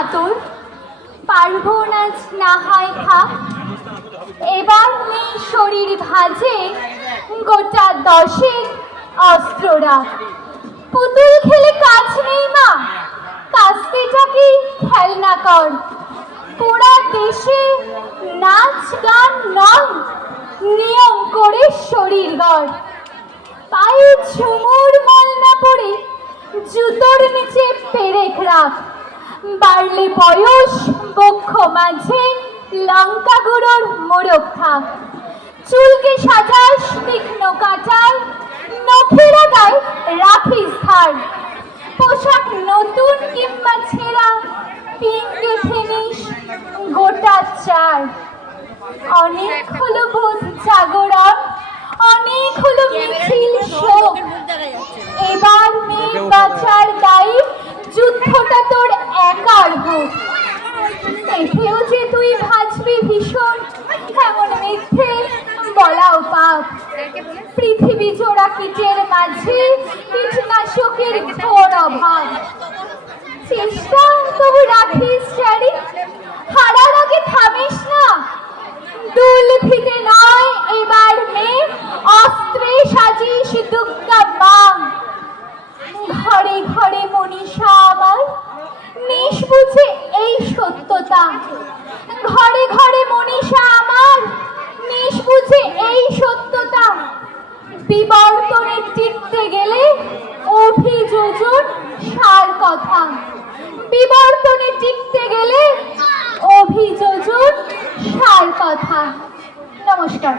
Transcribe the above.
কাতর, পারবো না নাহায় খা। এবার নেই শরীর ভাজে গোটা 10 অস্ত্ররা। পুতুল খেলে কাজ নেই মা, কাস্তেটাকে খেলনা কর। পোড়া দেশে নাচ গান নয়, নিয়ম করে শরীর গড়। পায়ে ঝুমুর মল না পড়ে জুতোর নিচে পেরেক রাখ। বাড়লে বয়স বক্ষ মাঝে লঙ্কা গুঁড়োর মোড়ক থাক। চুলকে সাজাস তীক্ষ্ণ কাঁটায়, নখের আগায় রাখিস ধার। পোশাক নতুন কিংবা ছেঁড়া, পিঙ্গে ফেনিস গোটা 4। অনেক হলো বোধ জাগরণ, অনেক হলো মিছিল শোক। এবার মেয়ে বাঁচার দায়ী, যুদ্ধটা তোর একার হোক। এতেও যে তুই ভাজবি ভীষণ, এমন মিথ্যে বলাও পাপ। পৃথিবী জোড়া কীটের মাঝে কীটনাশকের ঘোর অভাব। চেষ্টা তবু রাখিস জারি, হারার আগে থামিস না। দুল ফিতে নয় এবার মেয়ে, অস্ত্রে সাজিস দুর্গা মা। ঘরে ঘরে মনীষা আমার, নিষ্বুঝে এই সত্যতা। ঘরে ঘরে মনীষা আমার, নিষ্বুঝে এই সত্যতা। বিবর্তনে টিকতে গেলে অভিযোজন সার কথা। বিবর্তনে টিকতে গেলে অভিযোজন সার কথা। নমস্কার।